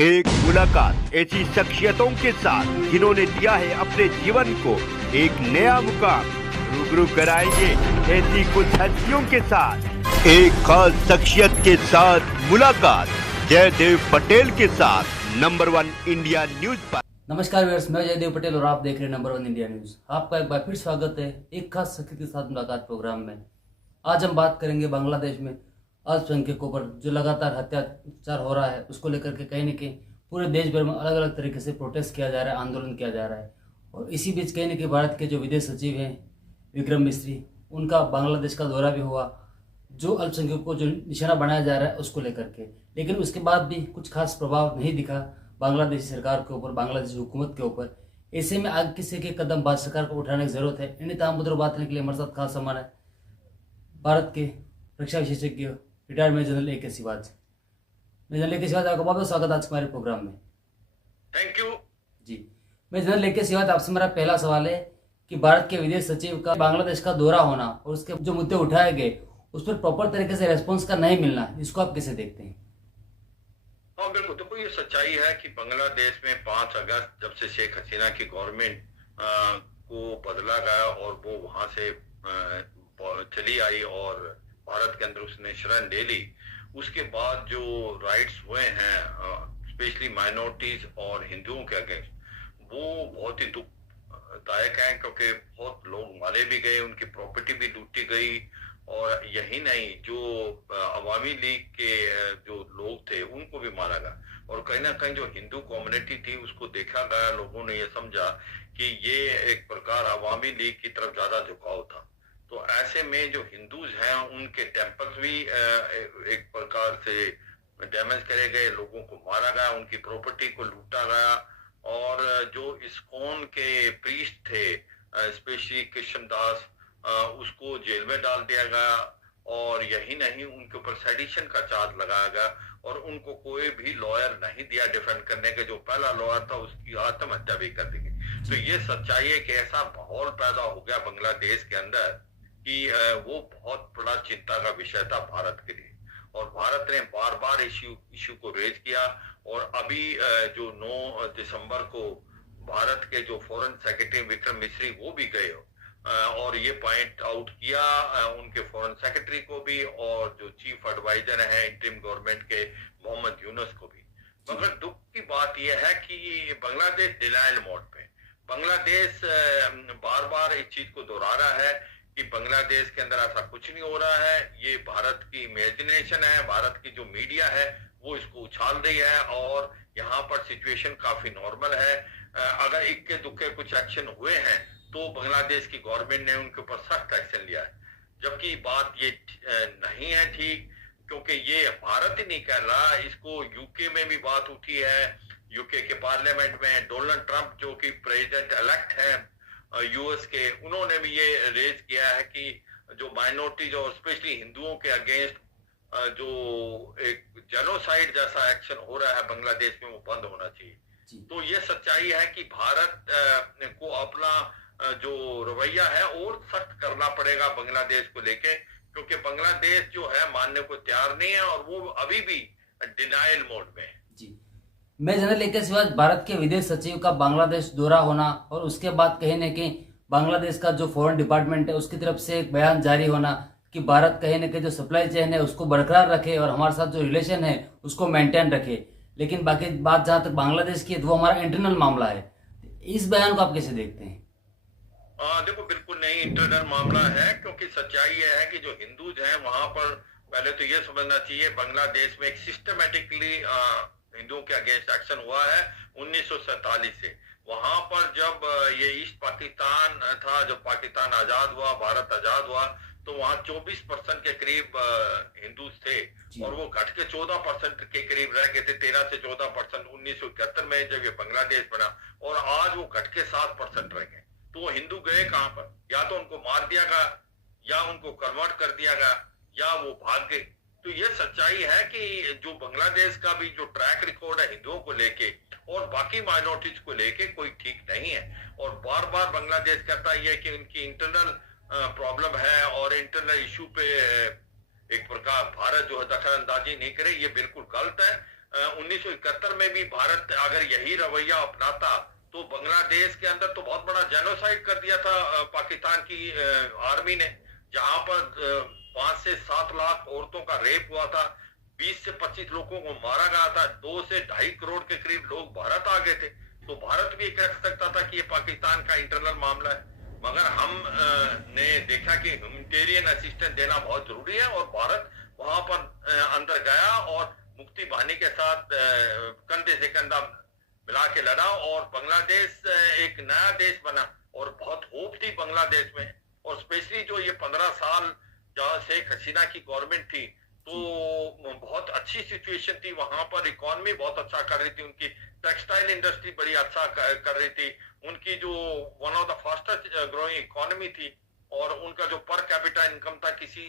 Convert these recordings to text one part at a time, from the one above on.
एक मुलाकात ऐसी शख्सियतों के साथ जिन्होंने दिया है अपने जीवन को एक नया मुकाम। रूबरू कराएंगे ऐसी कुछ हस्तियों के साथ एक खास शख्सियत के साथ मुलाकात। जयदेव पटेल के साथ नंबर 1 इंडिया न्यूज पर। नमस्कार व्यूअर्स, मैं जयदेव पटेल और आप देख रहे हैं नंबर 1 इंडिया न्यूज। आपका एक बार फिर स्वागत है एक खास शख्सियत के साथ मुलाकात प्रोग्राम में। आज हम बात करेंगे बांग्लादेश में अल्पसंख्यकों पर जो लगातार अत्याचार हो रहा है उसको लेकर के कहीं न कहीं पूरे देश भर में अलग अलग तरीके से प्रोटेस्ट किया जा रहा है, आंदोलन किया जा रहा है। और इसी बीच कहीं न कहीं भारत के जो विदेश सचिव हैं विक्रम मिस्री, उनका बांग्लादेश का दौरा भी हुआ, जो अल्पसंख्यकों को जो निशाना बनाया जा रहा है उसको लेकर के। लेकिन उसके बाद भी कुछ खास प्रभाव नहीं दिखा बांग्लादेशी सरकार के ऊपर, बांग्लादेशी हुकूमत के ऊपर। ऐसे में आगे किसी के कदम भारत सरकार को उठाने की जरूरत है। इन्हीं तमाम मुद्दों पर बात करने के लिए हमारे साथ खास सामान है भारत के रक्षा विशेषज्ञ retired major general A K. Siwach. Major general A K. Siwach, आपका बहुत बहुत स्वागत आज हमारे प्रोग्राम में। थैंक यू जी, मेजर जनरल ए.के. सिवाज, आपसे मेरा पहला सवाल है कि भारत के विदेश सचिव का बांग्लादेश का दौरा होना और उसके जो मुद्दे उठाए गए उस पर प्रॉपर तरीके से रेस्पॉन्स का नहीं मिलना, इसको आप कैसे देखते हैं? हाँ बिल्कुल, देखो ये सच्चाई है कि बांग्लादेश में 5 अगस्त जब से शेख हसीना की गवर्नमेंट को बदला गया और वो वहां से चली आई और भारत के अंदर उसने शरण ले ली, उसके बाद जो राइट्स हुए हैं स्पेशली माइनॉरिटीज और हिंदुओं के अगेंस्ट, वो बहुत ही दुखदायक है, क्योंकि बहुत लोग मारे भी गए, उनकी प्रॉपर्टी भी लूटी गई। और यही नहीं, जो अवामी लीग के जो लोग थे उनको भी मारा गया। और कहीं ना कहीं जो हिंदू कम्युनिटी थी उसको देखा गया, लोगों ने ये समझा कि ये एक प्रकार अवामी लीग की तरफ ज्यादा झुकाव था। तो ऐसे में जो हिंदूज हैं उनके टेम्पल्स भी एक प्रकार से डैमेज करे गए, लोगों को मारा गया, उनकी प्रॉपर्टी को लूटा गया। और जो इस्कॉन के प्रीस्ट थे स्पेशली कृष्णदास, उसको जेल में डाल दिया गया। और यही नहीं, उनके ऊपर सेडिशन का चार्ज लगाया गया और उनको कोई भी लॉयर नहीं दिया डिफेंड करने के। जो पहला लॉयर था उसकी आत्महत्या भी कर दी गई। तो ये सच्चाई है कि ऐसा माहौल पैदा हो गया बांग्लादेश के अंदर कि वो बहुत बड़ा चिंता का विषय था भारत के लिए। और भारत ने बार बार इश्यू को रेज किया। और अभी जो 9 दिसंबर को भारत के जो फॉरेन सेक्रेटरी विक्रम मिस्री वो भी गए और ये पॉइंट आउट किया उनके फॉरेन सेक्रेटरी को भी और जो चीफ एडवाइजर है इंटरिम गवर्नमेंट के मोहम्मद यूनुस को भी। मगर दुख की बात यह है कि बांग्लादेश डिनायल मोड पे, बांग्लादेश बार बार इस चीज को दोहरा रहा है कि बांग्लादेश के अंदर ऐसा कुछ नहीं हो रहा है, ये भारत की इमेजिनेशन है, भारत की जो मीडिया है वो इसको उछाल रही है और यहाँ पर सिचुएशन काफी नॉर्मल है। अगर इक्के दुक्के कुछ एक्शन हुए हैं तो बांग्लादेश की गवर्नमेंट ने उनके ऊपर सख्त एक्शन लिया है, जबकि बात ये नहीं है ठीक, क्योंकि ये भारत ही नहीं कर रहा, इसको यूके में भी बात उठी है। यूके के पार्लियामेंट में डोनाल्ड ट्रंप जो कि प्रेसिडेंट इलेक्ट है यूएस के, उन्होंने भी ये रेज किया है कि जो माइनॉरिटीज और स्पेशली हिंदुओं के अगेंस्ट जो एक जेनोसाइड जैसा एक्शन हो रहा है बांग्लादेश में, वो बंद होना चाहिए। तो ये सच्चाई है कि भारत को अपना जो रवैया है और सख्त करना पड़ेगा बांग्लादेश को लेके, क्योंकि बांग्लादेश जो है मानने को तैयार नहीं है और वो अभी भी डिनायल मोड में है। जी, मैं जनरल ए.के. सिवाज, भारत के विदेश सचिव का बांग्लादेश दौरा होना और उसके बाद कहीं न कहीं बांग्लादेश का जो फॉरेन डिपार्टमेंट है उसकी तरफ से एक बयान जारी होना कि भारत कहीं न कहीं जो सप्लाई चेन है उसको बरकरार रखे और हमारे साथ जो रिलेशन है उसको मेंटेन रखे। लेकिन बाकी बात जहां तक बांग्लादेश की है वो हमारा इंटरनल मामला है। इस बयान को आप कैसे देखते हैं? देखो, बिल्कुल नहीं इंटरनल मामला है, क्योंकि सच्चाई यह है कि जो हिंदूज हैं वहां पर पहले तो ये समझना चाहिए बांग्लादेश में एक सिस्टमेटिकली हिंदुओं के अगेंस्ट एक्शन हुआ है 1947 से। वहां पर जब ये ईस्ट पाकिस्तान था, जब पाकिस्तान आजाद हुआ, भारत आजाद हुआ, तो वहां 24% के करीब हिंदूज थे और वो घट के 14% के करीब रह गए थे, 13 से 14% 1971 में जब ये बांग्लादेश बना, और आज वो घट के 7% रह गए। तो हिंदू गए कहां पर? या तो उनको मार दिया गया, या उनको कन्वर्ट कर दिया गया, या वो भाग गए। तो ये सच्चाई है कि जो बांग्लादेश का भी जो ट्रैक रिकॉर्ड है हिंदुओं को लेके और बाकी माइनॉरिटीज को लेके कोई ठीक नहीं है। और बार बार बांग्लादेश कहता है कि उनकी इंटरनल प्रॉब्लम है और इंटरनल इशू पे एक प्रकार भारत जो है दखल अंदाजी नहीं करे, ये बिल्कुल गलत है। 1971 में भी भारत अगर यही रवैया अपनाता तो बांग्लादेश के अंदर तो बहुत बड़ा जेनोसाइड कर दिया था पाकिस्तान की आर्मी ने, जहां पर 5 से 7 लाख औरतों का रेप हुआ था, 20 से 25 लोगों को मारा गया था, 2 से 2.5 करोड़ के करीब लोग भारत आ गए थे। तो भारत भी कह सकता था कि ये पाकिस्तान का इंटरनल मामला है, मगर हम ने देखा कि ह्यूमैनिटेरियन असिस्टेंस देना बहुत जरूरी है और भारत वहां पर अंदर गया और मुक्ति बाहिनी के साथ कंधे से कंधा मिला के लड़ा और बांग्लादेश एक नया देश बना और बहुत होप थी बांग्लादेश में। और स्पेशली जो ये 15 साल जहां शेख हसीना की गवर्नमेंट थी तो बहुत अच्छी सिचुएशन थी वहां पर, इकोनॉमी बहुत अच्छा कर रही थी, उनकी टेक्सटाइल इंडस्ट्री बड़ी अच्छा कर रही थी, उनकी जो one of the fastest growing economy थी और उनका जो पर कैपिटा इनकम था किसी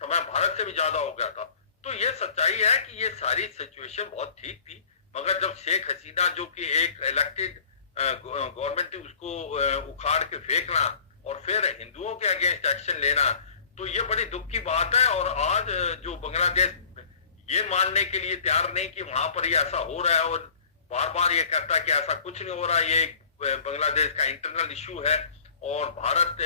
समय भारत से भी ज्यादा हो गया था। तो ये सच्चाई है कि ये सारी सिचुएशन बहुत ठीक थी, मगर जब शेख हसीना जो कि एक इलेक्टेड गवर्नमेंट थी उसको उखाड़ के फेंकना और फिर हिंदुओं के अगेंस्ट एक्शन लेना, तो ये बड़ी दुख की बात है। और आज जो बांग्लादेश ये मानने के लिए तैयार नहीं कि वहां पर ये ऐसा हो रहा है और बार बार ये कहता है कि ऐसा कुछ नहीं हो रहा, ये बांग्लादेश का इंटरनल इशू है और भारत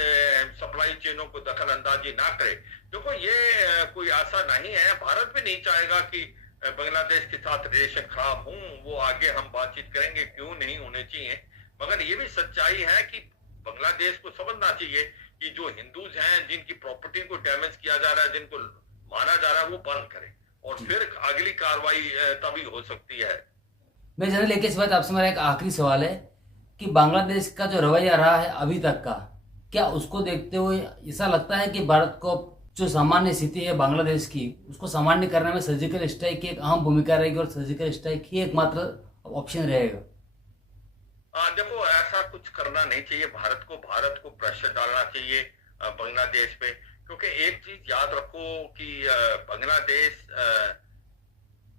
सप्लाई चेनों को दखल अंदाजी ना करे। देखो ये कोई ऐसा नहीं है, भारत भी नहीं चाहेगा कि बांग्लादेश के साथ रिलेशन खराब हों, वो आगे हम बातचीत करेंगे क्यों नहीं होने चाहिए, मगर ये भी सच्चाई है कि बांग्लादेश को समझना चाहिए कि जो हिंदूज हैं जिनकी प्रॉपर्टी को डैमेज किया जा रहा है, जिनको मारा जा रहा है, वो बंद करें और फिर अगली कार्रवाई तभी हो सकती है। मैं जनरल एक इस बात आपसे मेरा एक आखिरी सवाल है कि बांग्लादेश का जो रवैया रहा है अभी तक का, क्या उसको देखते हुए ऐसा लगता है कि भारत को जो सामान्य स्थिति है बांग्लादेश की उसको सामान्य करने में सर्जिकल स्ट्राइक की एक अहम भूमिका रहेगी और सर्जिकल स्ट्राइक ही एकमात्र ऑप्शन रहेगा? देखो ऐसा कुछ करना नहीं चाहिए, भारत को प्रेशर डालना चाहिए बांग्लादेश पे, क्योंकि एक चीज याद रखो कि बांग्लादेश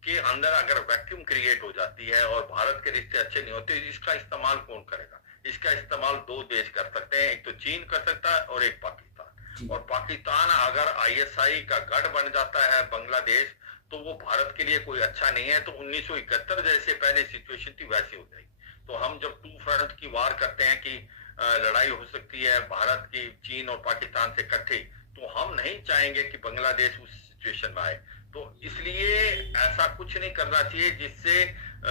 के अंदर अगर वैक्यूम क्रिएट हो जाती है और भारत के रिश्ते अच्छे नहीं होते, इसका इस्तेमाल कौन करेगा? इसका इस्तेमाल 2 देश कर सकते हैं, एक तो चीन कर सकता है और एक पाकिस्तान। और पाकिस्तान अगर ISI का गढ़ बन जाता है बांग्लादेश तो वो भारत के लिए कोई अच्छा नहीं है। तो 1971 जैसे पहले सिचुएशन थी वैसी हो जाएगी। तो हम जब 2 फ्रंट की वार करते हैं कि लड़ाई हो सकती है भारत की चीन और पाकिस्तान से इकट्ठे, तो हम नहीं चाहेंगे कि बांग्लादेश उस सिचुएशन में आए। तो इसलिए ऐसा कुछ नहीं करना चाहिए जिससे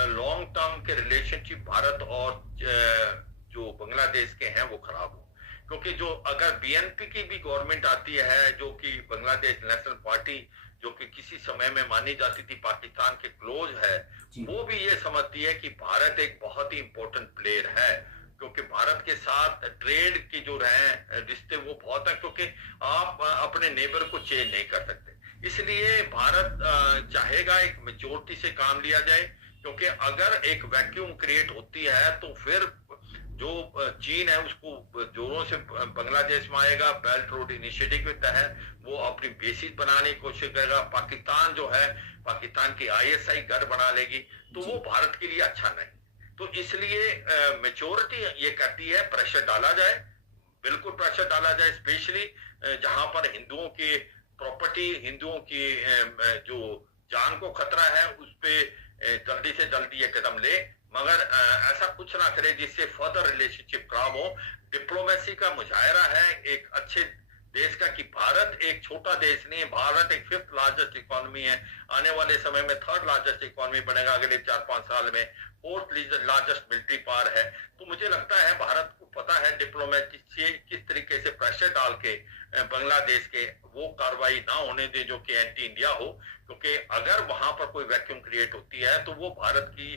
लॉन्ग टर्म के रिलेशनशिप भारत और जो बांग्लादेश के हैं वो खराब हो। क्योंकि जो अगर BNP की भी गवर्नमेंट आती है, जो कि बांग्लादेश नेशनल पार्टी जो कि किसी समय में मानी जाती थी पाकिस्तान के क्लोज है, वो भी ये समझती है कि भारत एक बहुत ही इंपॉर्टेंट प्लेयर है, क्योंकि भारत के साथ ट्रेड की जो रहे रिश्ते वो बहुत है, क्योंकि आप अपने नेबर को चेंज नहीं कर सकते। इसलिए भारत चाहेगा एक मेच्योरिटी से काम लिया जाए, क्योंकि अगर एक वैक्यूम क्रिएट होती है तो फिर जो चीन है उसको जोरों से बांग्लादेश में आएगा, बेल्ट रोड इनिशिएटिव के तहत वो अपनी बेसिस बनाने की कोशिश करेगा। पाकिस्तान जो है पाकिस्तान की ISI गढ़ बना लेगी, तो वो भारत के लिए अच्छा नहीं। तो इसलिए मेच्योरिटी ये कहती है प्रेशर डाला जाए, बिल्कुल प्रेशर डाला जाए, स्पेशली जहां पर हिंदुओं की प्रॉपर्टी, हिंदुओं की जो जान को खतरा है उस पर जल्दी से जल्दी ये कदम ले, मगर ऐसा कुछ ना करे जिससे फर्दर रिलेशनशिप खराब हो। डिप्लोमेसी का मुजाहरा है एक अच्छे देश का कि भारत एक छोटा देश नहीं है, भारत एक 5th लार्जेस्ट इकोनॉमी है, आने वाले समय में 3rd लार्जेस्ट इकोनॉमी बनेगा अगले 4-5 साल में, 4th लार्जेस्ट मिलिट्री पावर है। तो मुझे लगता है भारत को पता है डिप्लोमेसी से किस तरीके से प्रेशर डाल के बांग्लादेश के वो कार्रवाई ना होने दे जो कि एंटी इंडिया हो, क्योंकि अगर वहां पर कोई वैक्यूम क्रिएट होती है तो वो भारत की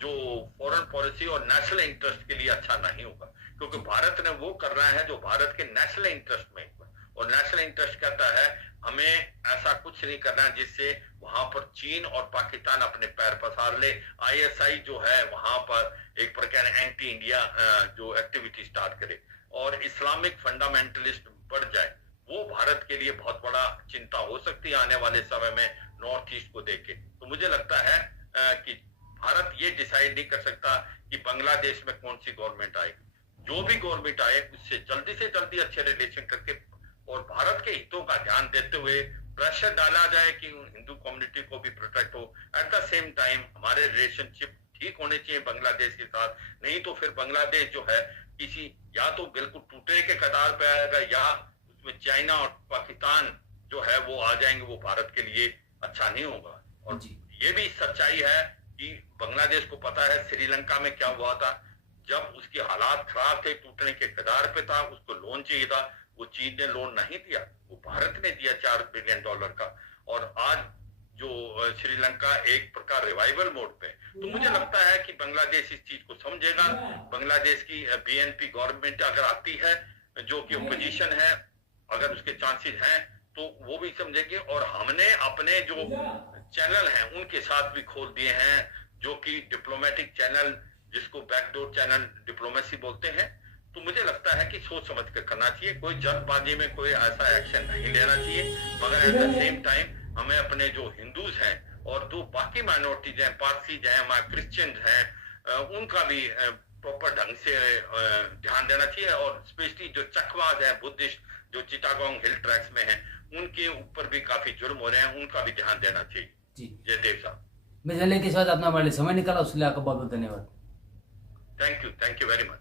जो फॉरेन पॉलिसी और नेशनल इंटरेस्ट के लिए अच्छा नहीं होगा, क्योंकि भारत ने वो करना है जो भारत के नेशनल इंटरेस्ट में, और नेशनल इंटरेस्ट कहता है हमें ऐसा कुछ नहीं करना जिससे वहां पर चीन और पाकिस्तान अपने पैर पसार ले। ISI जो है वहां पर एक प्रकार एंटी इंडिया जो एक्टिविटी स्टार्ट करे और इस्लामिक फंडामेंटलिस्ट बढ़ जाए, वो भारत के लिए बहुत बड़ा चिंता हो सकती है आने वाले समय में नॉर्थ ईस्ट को देख के। तो मुझे लगता है कि भारत ये डिसाइड नहीं कर सकता कि बांग्लादेश में कौन सी गवर्नमेंट आएगी, जो भी गवर्नमेंट आए उससे जल्दी अच्छे रिलेशन करके और भारत के हितों का ध्यान देते हुए प्रेशर डाला जाए कि हिंदू कम्युनिटी को भी प्रोटेक्ट हो। एट द सेम टाइम हमारे रिलेशनशिप ठीक होने चाहिए बांग्लादेश के साथ, नहीं तो फिर बांग्लादेश जो है किसी या तो बिल्कुल टूटने के कगार पे आएगा, या उसमें चाइना और पाकिस्तान जो है वो आ जाएंगे, वो भारत के लिए अच्छा नहीं होगा। और ये भी सच्चाई है कि बांग्लादेश को पता है श्रीलंका में क्या हुआ था, जब उसकी हालात खराब थे, टूटने के कगार पे था, उसको लोन चाहिए था, वो चीन ने लोन नहीं दिया, वो भारत ने दिया $4 बिलियन का। और आज जो श्रीलंका एक प्रकार रिवाइवल मोड पे, तो मुझे लगता है कि बांग्लादेश इस चीज को समझेगा। बांग्लादेश की बीएनपी गवर्नमेंट अगर आती है, जो कि ओपोजिशन है, अगर उसके चांसेस हैं तो वो भी समझेंगे। और हमने अपने जो चैनल हैं उनके साथ भी खोल दिए हैं, जो कि डिप्लोमेटिक चैनल, जिसको बैकडोर चैनल डिप्लोमेसी बोलते हैं। तो मुझे लगता है कि सोच समझ कर करना चाहिए, कोई जल्दबाजी में कोई ऐसा एक्शन नहीं लेना चाहिए, मगर एट द सेम टाइम हमें अपने जो हिंदूज हैं और जो बाकी माइनॉरिटीज हैं, पारसीज हैं, हमारे क्रिश्चियंस हैं, उनका भी प्रॉपर ढंग से ध्यान देना चाहिए। और स्पेशली जो चकवाद है, बुद्धिस्ट, जो चिटागोंग हिल ट्रैक्स में हैं, उनके ऊपर भी काफी जुर्म हो रहे हैं, उनका भी ध्यान देना चाहिए। जी जयदेव साहब, मैं जानने के बाद अपना हमारे लिए समय निकाला, उसके लिए आपका बहुत बहुत धन्यवाद। Thank you very much.